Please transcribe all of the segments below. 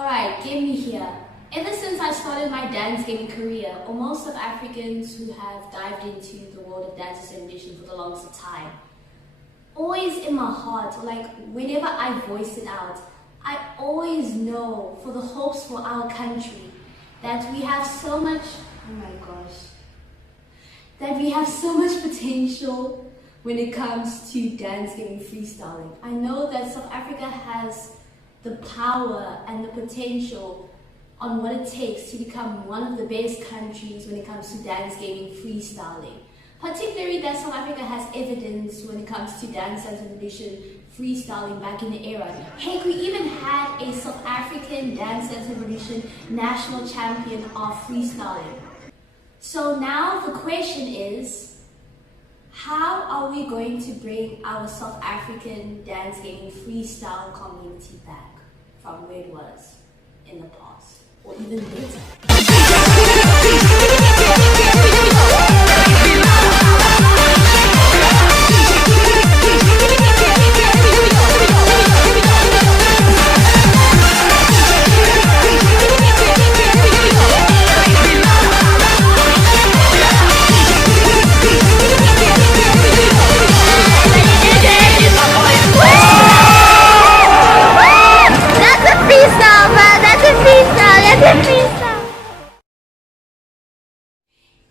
Alright, get me here. Ever since I started my dance gaming career, or most of Africans who have dived into the world of dance and musician for the longest time, always in my heart, like whenever I voice it out, I always know for the hopes for our country that we have so much, oh my gosh, that we have so much potential when it comes to dance gaming freestyling. I know that South Africa has the power and the potential on what it takes to become one of the best countries when it comes to dance gaming freestyling. Particularly that South Africa has evidence when it comes to dance and revolution freestyling back in the era. Heck, we even had a South African dance and revolution national champion of freestyling. So now the question is, how are we going to bring our South African dance gaming freestyle community back from where it was in the past, or even better?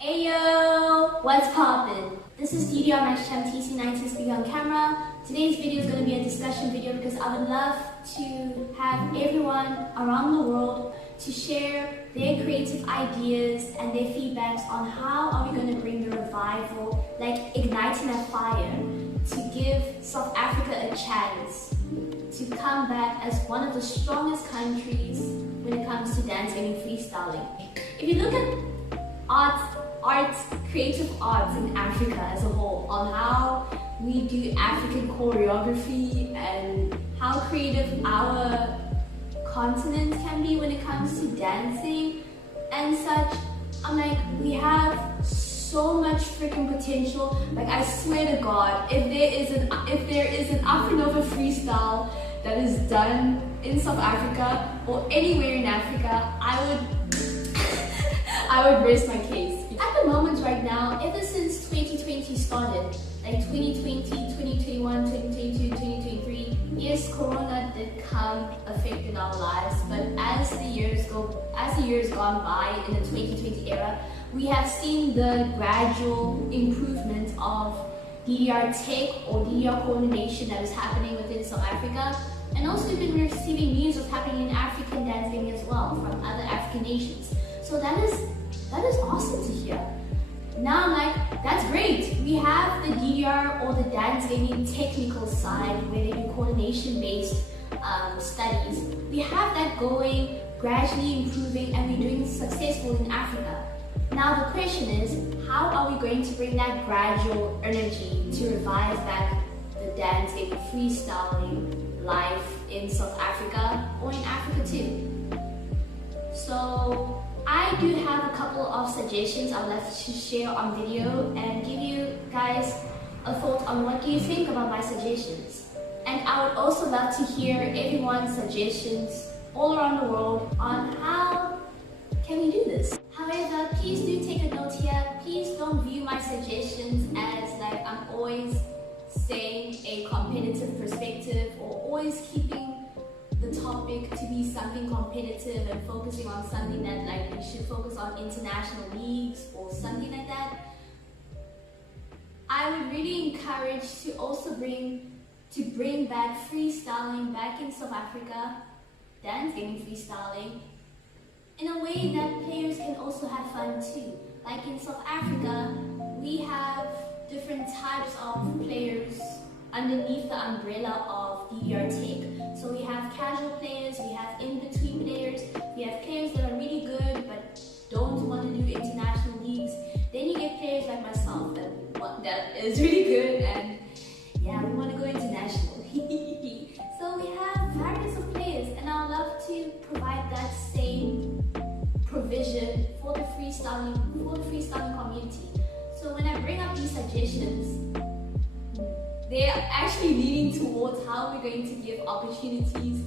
Ayo, what's poppin'? This is DDR Match Champ TC19 speaking on camera. Today's video is going to be a discussion video because I would love to have everyone around the world to share their creative ideas and their feedbacks on how are we going to bring the revival, like igniting a fire, to give South Africa a chance to come back as one of the strongest countries when it comes to dance gaming freestyling. If you look at creative arts in Africa as a whole, on how we do African choreography and how creative our continent can be when it comes to dancing and such, I'm like, we have so much freaking potential. Like, I swear to God, if there is an Afro-Nova freestyle that is done in South Africa or anywhere in Africa, I would raise my case. At the moment right now, ever since 2020 started, like 2020, 2021, 2022, 2023, yes, Corona did come affecting our lives, but as the years gone by in the 2020 era, we have seen the gradual improvement of DDR tech or DDR coordination that is happening within South Africa, and also we've been receiving news of happening in African dance gaming as well from other African nations. So that is awesome to hear. Now I'm like, that's great. We have the DDR or the dance gaming technical side where they do coordination-based studies. We have that going, gradually improving, and we're doing successful in Africa. Now the question is, how are we going to bring that gradual energy to revive back the dance gaming freestyling life in South Africa or in Africa too? So I do have a couple of suggestions I would like to share on video and give you guys a thought on what do you think about my suggestions. And I would also love to hear everyone's suggestions all around the world on how can we do this. However, please do take a note here. Please don't view my suggestions as like I'm always saying a competitive perspective or always keeping the topic to be something competitive and focusing on something that like we should focus on international leagues or something like that. I would really encourage to also bring back freestyling back in South Africa, dance gaming freestyling, in a way that players can also have fun too. Like in South Africa, we have different types of players underneath the umbrella of DDR tech. So we have casual players, we have in-between players, we have players that are really good but don't want to do international leagues. Then you get players like myself that is really good and yeah, we want to go international. So we have various of players, and I would love to provide that same provision for the freestyling community. So when I bring up these suggestions, they're actually leading towards how we're going to give opportunities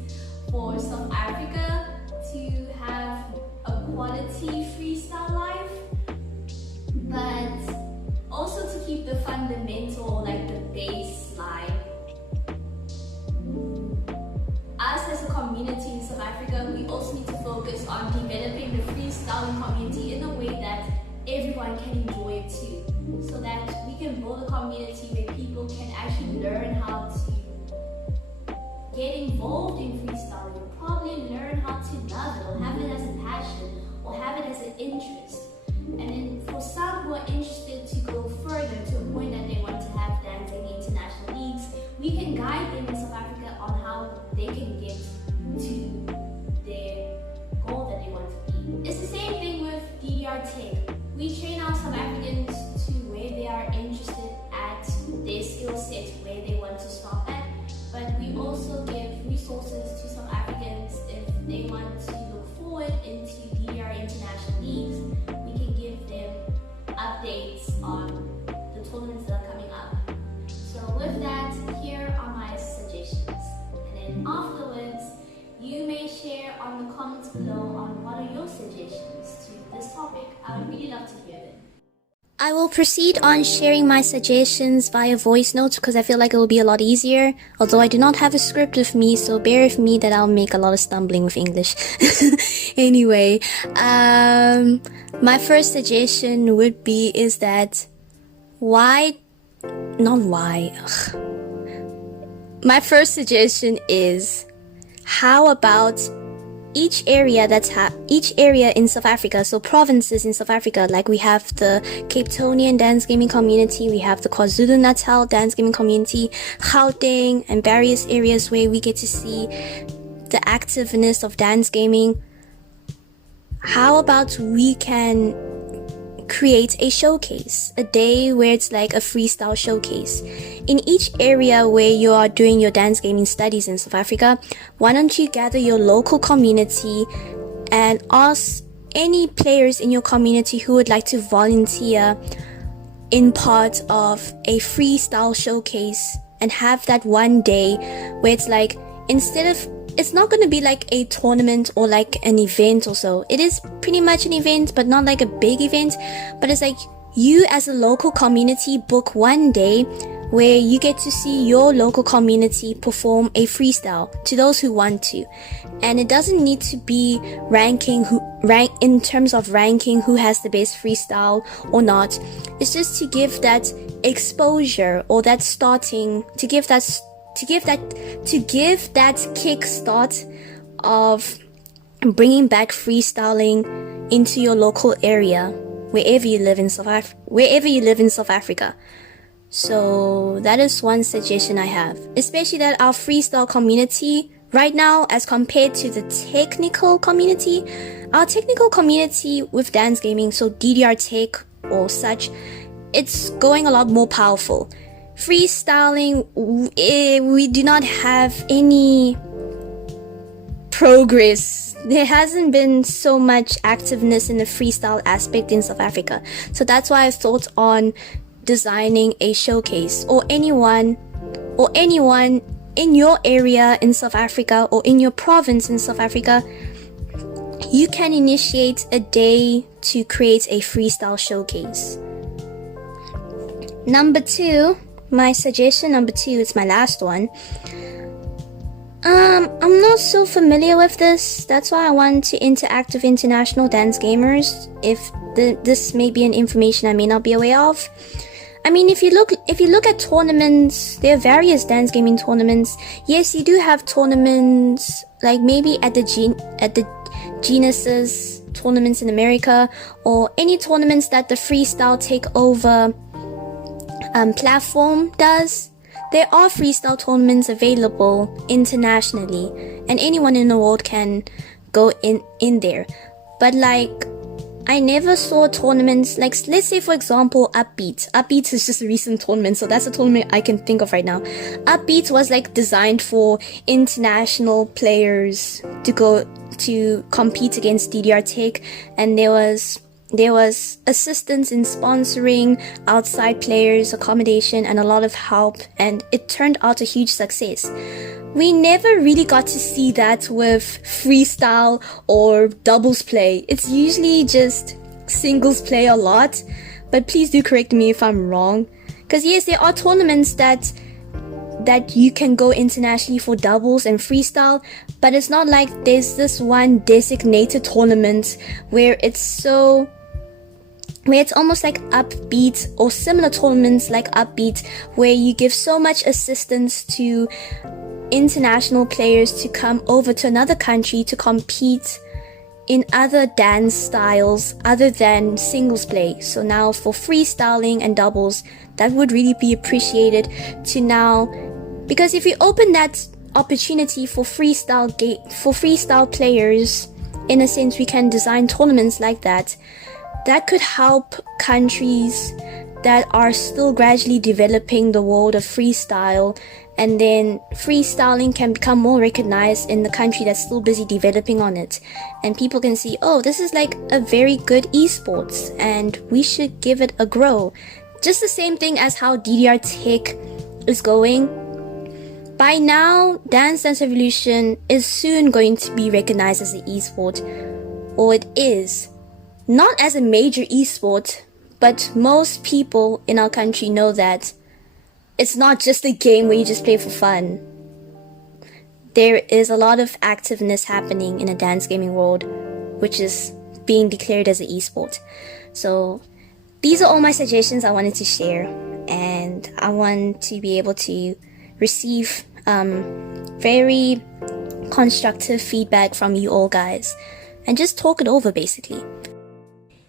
for South Africa to have a quality freestyle life, but also to keep the fundamental, like the baseline. Us as a community in South Africa, we also need to focus on developing the freestyling community in a way that everyone can enjoy it too, so that we can build a community where people can actually learn how to get involved in freestyling, or probably learn how to love it, or have it as a passion, or have it as an interest. And then for some who are interested to go further to a point that they want to have dancing international leagues, we can guide them in South Africa on how they can get to their goal that they want to be. It's the same thing with DDR Tech. We train our South Africans to where they are interested at, their skill set, where they want to stop at, but we also give resources to South Africans if they want to look forward into DDR international leagues. We can give them updates on the tournaments that are coming up. So with that, here are my suggestions. And then afterwards, you may share on the comments below on what are your suggestions to this topic. I would really love to hear them. I will proceed on sharing my suggestions via voice notes because I feel like it will be a lot easier. Although I do not have a script with me, so bear with me that I'll make a lot of stumbling with English. Anyway, my first suggestion would be is that my first suggestion is, how about each area in South Africa, so provinces in South Africa, like we have the Cape Townian dance gaming community, we have the KwaZulu-Natal dance gaming community, Gauteng, and various areas where we get to see the activeness of dance gaming. How about we can create a showcase, a day where it's like a freestyle showcase. In each area where you are doing your dance gaming studies in South Africa, why don't you gather your local community and ask any players in your community who would like to volunteer in part of a freestyle showcase, and have that one day where it's like, it's not going to be like a tournament or like an event or so. It is pretty much an event, but not like a big event. But it's like you as a local community book one day where you get to see your local community perform a freestyle to those who want to. And it doesn't need to be in terms of ranking who has the best freestyle or not. It's just to give that exposure, or that starting, to give that kickstart of bringing back freestyling into your local area, wherever you live in South Africa. So that is one suggestion I have, especially that our freestyle community right now, as compared to the technical community, our technical community with dance gaming, so DDR Tech or such, it's going a lot more powerful. Freestyling, we do not have any progress. There hasn't been so much activeness in the freestyle aspect in South Africa. So that's why I thought on designing a showcase, or anyone in your area in South Africa, or in your province in South Africa, you can initiate a day to create a freestyle showcase. My suggestion number two is my last one. I'm not so familiar with this. That's why I want to interact with international dance gamers. If this may be an information I may not be aware of. I mean, if you look at tournaments, there are various dance gaming tournaments. Yes, you do have tournaments like maybe at the Genesis tournaments in America, or any tournaments that the Freestyle Takeover platform does. There are freestyle tournaments available internationally, and anyone in the world can go in there. But like, I never saw tournaments like, let's say for example, Upbeat is just a recent tournament, so that's a tournament I can think of right now. Upbeat was like designed for international players to go to compete against DDR Tech, and there was assistance in sponsoring, outside players, accommodation, and a lot of help, and it turned out a huge success. we never really got to see that with freestyle or doubles play. It's usually just singles play a lot, but please do correct me if I'm wrong. Because yes, there are tournaments that you can go internationally for doubles and freestyle, but it's not like there's this one designated tournament where it's almost like Upbeat, or similar tournaments like Upbeat, where you give so much assistance to international players to come over to another country to compete in other dance styles other than singles play. So now for freestyling and doubles, that would really be appreciated to now, because if you open that opportunity for freestyle players, in a sense we can design tournaments like that. That could help countries that are still gradually developing the world of freestyle, and then freestyling can become more recognized in the country that's still busy developing on it, and people can see, oh, this is like a very good esports and we should give it a grow. Just the same thing as how DDR Tech is going. By now, Dance Dance Revolution is soon going to be recognized as an esport, or it is. Not as a major esport, but most people in our country know that it's not just a game where you just play for fun. There is a lot of activeness happening in the dance gaming world, which is being declared as an esport. So these are all my suggestions I wanted to share, and I want to be able to receive very constructive feedback from you all guys and just talk it over basically.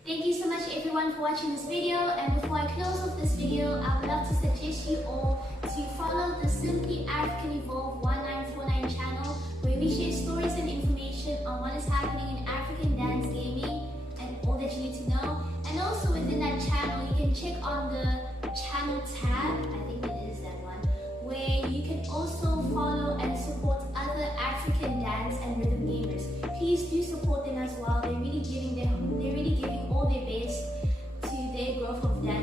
Thank you so much everyone for watching this video, and before I close off this video, I would love to suggest you all to follow the Simply African EVOVED 1949 channel, where we share stories and information on what is happening in African dance gaming and all that you need to know. And also within that channel, you can check on the channel tab, I think it is that one, where you can also follow and support other African dance and rhythm gamers. Please do support them as well. They're really giving all their best to their growth of dance